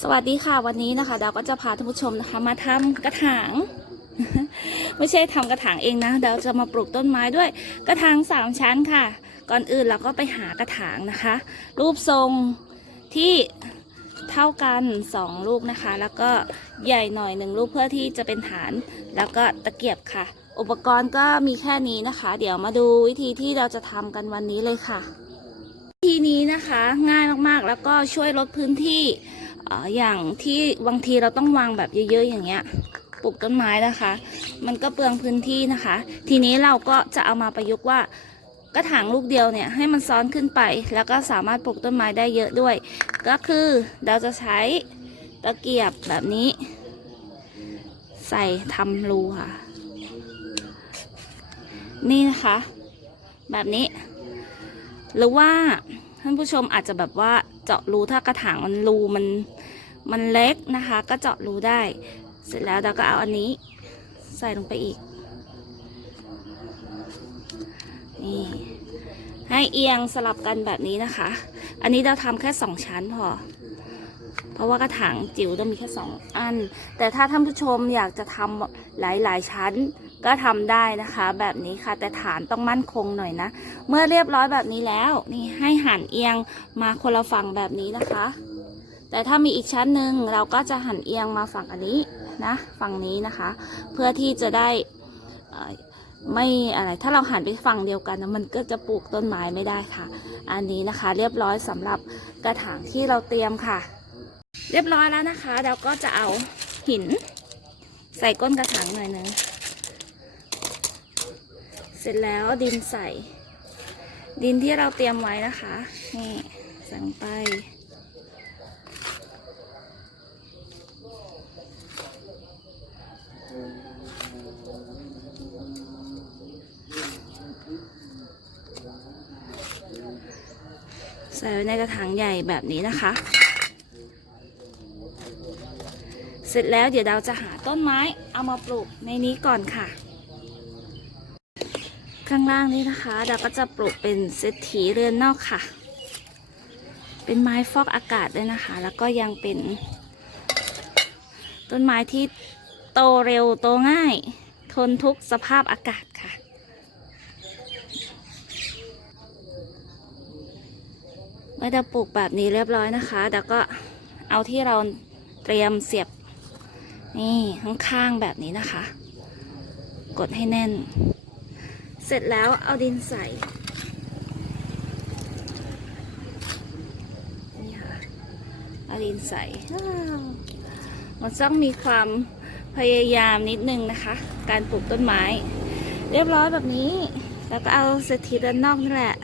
สวัสดีค่ะวันนี้นะคะดาวก็จะพาท่านผู้ชมนะคะ มาทำกระถาง ไม่ใช่ทำกระถางเองนะดาวจะมาปลูกต้นไม้ด้วย กระถางสามชั้นค่ะ ก่อนอื่นเราก็ไปหากระถางนะคะ รูปทรงที่เท่ากันสองลูกนะคะ แล้วก็ใหญ่หน่อยหนึ่งลูกเพื่อที่จะเป็นฐาน แล้วก็ตะเกียบค่ะ อุปกรณ์ก็มีแค่นี้นะคะ เดี๋ยวมาดูวิธีที่เราจะทำกันวันนี้เลยค่ะ วิธีนี้นะคะง่ายมากๆแล้วก็ช่วยลดพื้นที่ อย่างที่บางทีเราต้องวางแบบเยอะๆอย่างเงี้ยปลูกต้นไม้นะคะ มันก็เปลืองพื้นที่นะคะ ทีนี้เราก็จะเอามาประยุกต์ว่ากระถางลูกเดียวเนี่ยให้มันซ้อนขึ้นไป แล้วก็สามารถปลูกต้นไม้ได้เยอะด้วย ก็คือเราจะใช้ตะเกียบแบบนี้ ใส่ทำรูค่ะ นี่นะคะ แบบนี้ หรือว่าท่านผู้ชมอาจจะแบบว่า เจาะรูถ้ากระถางมันรูมันมันเล็กนะคะ ก็เจาะรูได้ เสร็จแล้วเราก็เอาอันนี้ใส่ลงไปอีกนี่ให้เอียงสลับกันแบบนี้นะคะ อันนี้เราทำแค่สองชั้นพอ เพราะว่ากระถางจิ๋วต้องมีแค่สองอัน แต่ถ้าท่านผู้ชมอยากจะทำหลายๆชั้นก็ทำได้นะคะ แบบนี้ค่ะแต่ฐานต้องมั่นคงหน่อยนะ เมื่อเรียบร้อยแบบนี้แล้ว นี่ให้หันเอียงมาคนละฝั่งแบบนี้นะคะ แต่ถ้ามีอีกชั้นหนึ่งเราก็จะหันเอียงมาฝั่งอันนี้นะฝั่งนี้นะคะ เพื่อที่จะได้ไม่อะไรถ้าเราหันไปฝั่งเดียวกันนะมันก็จะปลูกต้นไม้ไม่ได้ค่ะ อันนี้นะคะ เรียบร้อยสำหรับกระถางที่เราเตรียมค่ะ เรียบร้อยแล้วนะคะ เราก็จะเอาหิน ใส่ก้นกระถางหน่อยนึง เสร็จแล้วดินใส่ ดินที่เราเตรียมไว้นะคะ นี่ใส่ลงไปใส่ไว้ในกระถางใหญ่แบบนี้นะคะ เสร็จแล้วเดี๋ยวเราจะหาต้นไม้เอามาปลูกในนี้ก่อนค่ะ ข้างล่างนี้นะคะเราก็จะปลูกเป็นเศรษฐีเรือนนอกค่ะ เป็นไม้ฟอกอากาศด้วยนะคะ แล้วก็ยังเป็น ต้นไม้ที่โตเร็วโตง่าย ทนทุกสภาพอากาศค่ะเมื่อเราปลูกแบบนี้เรียบร้อยนะคะเดี๋ยวก็เอาที่เราเตรียมเสียบ นี่ข้างๆแบบนี้นะคะ กดให้แน่น เสร็จแล้วเอาดินใส่นี่ค่ะเอาดินใส่อ้าวมันต้องมีความพยายามนิดนึงนะคะ การปลูกต้นไม้ เรียบร้อยแบบนี้ แล้วก็เอาเศรษฐีด้านนอกนี่แหละ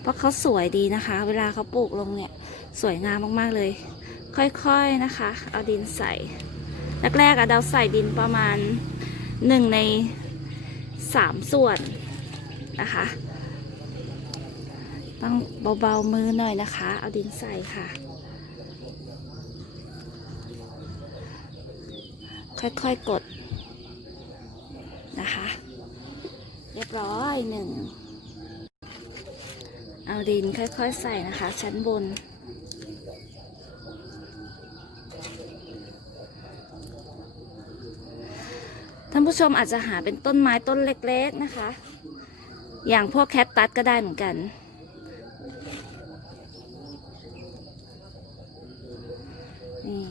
เพราะเขาสวยดีนะคะ เวลาเขาปลูกลงเนี่ย สวยงามมากๆเลย ค่อยๆนะคะ เอาดินใส่แรกๆอะเราใส่ดินประมาณหนึ่งในสามส่วนนะคะต้องเบาๆมือหน่อยนะคะ เอาดินใส่ค่ะ ค่อยๆกดนะคะ เรียบร้อยหนึ่ง เอาดินค่อยๆใส่นะคะ ชั้นบน ท่าน ผู้ชมอาจจะหาเป็นต้นไม้ต้นเล็ก ๆนะคะ อย่างพวกแคคตัสก็ได้เหมือนกัน นี่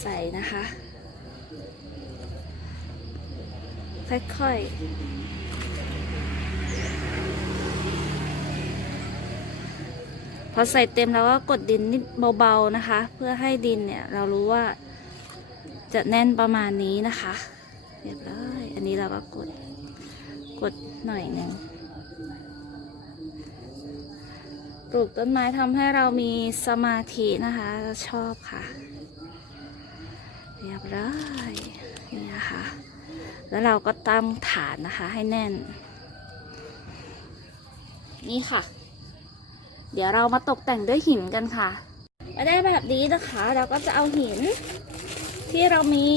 ใส่นะคะ ค่อยๆ พอใส่เต็มแล้วก็กดดินนิดเบา ๆ นะคะ เพื่อให้ดินเนี่ย เรารู้ว่าจะแน่นประมาณนี้นะคะ เรียบร้อย อันนี้เราก็กด กดหน่อยหนึ่งปลูกต้นไม้ทำให้เรามีสมาธินะคะเราชอบค่ะ เรียบร้อยนี่นะคะแล้วเราก็ตั้งฐานนะคะให้แน่น นี่ค่ะ เดี๋ยวเรามาตกแต่งด้วยหินกันค่ะ มาได้แบบนี้นะคะ เราก็จะเอาหินที่เรามี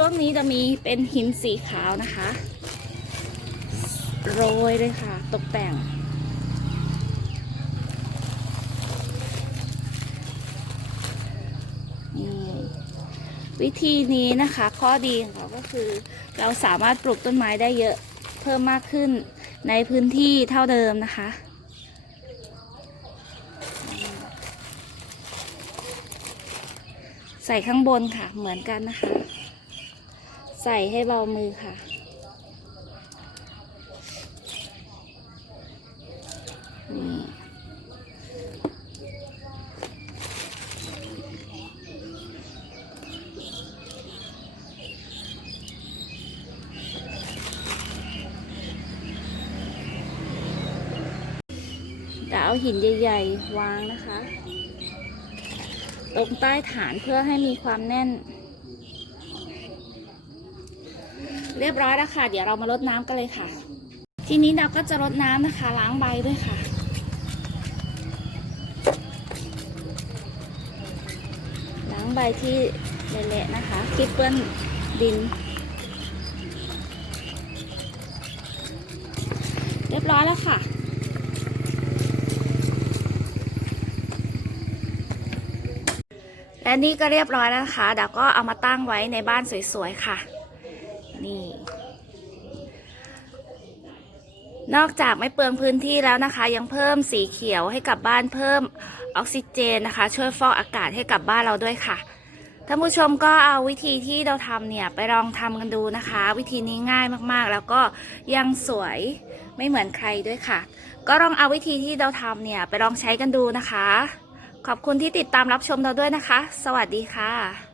ช่วงนี้จะมีเป็นหินสีขาวนะคะ โรยเลยค่ะ ตกแต่งวิธีนี้นะคะข้อดีของเขาก็คือ เราสามารถปลูกต้นไม้ได้เยอะเพิ่มมากขึ้นในพื้นที่เท่าเดิมนะคะใส่ข้างบนค่ะ เหมือนกันนะคะ ใส่ให้เบามือค่ะ นี่เดี๋ยวเอาหินใหญ่ ๆ วางนะคะ ตรงใต้ฐานเพื่อให้มีความแน่น เรียบร้อยแล้วค่ะ เดี๋ยวเรามารดน้ำกันเลยค่ะ ทีนี้เราก็จะรดน้ำนะคะ ล้างใบด้วยค่ะล้างใบที่เละๆนะคะที่เปื้อนดิน เรียบร้อยแล้วค่ะและนี่ก็เรียบร้อยแล้วนะคะเดี๋ยวก็เอามาตั้งไว้ในบ้านสวยๆค่ะ นี่ นอกจากไม่เปลืองพื้นที่แล้วนะคะ ยังเพิ่มสีเขียวให้กับบ้านเพิ่มออกซิเจนนะคะ ช่วยฟอกอากาศให้กับบ้านเราด้วยค่ะท่านผู้ชมก็เอาวิธีที่เราทำเนี่ยไปลองทำกันดูนะคะ วิธีนี้ง่ายมากๆ แล้วก็ยังสวยไม่เหมือนใครด้วยค่ะ ก็ลองเอาวิธีที่เราทำเนี่ยไปลองใช้กันดูนะคะ ขอบคุณที่ติดตามรับชมเราด้วยนะคะ สวัสดีค่ะ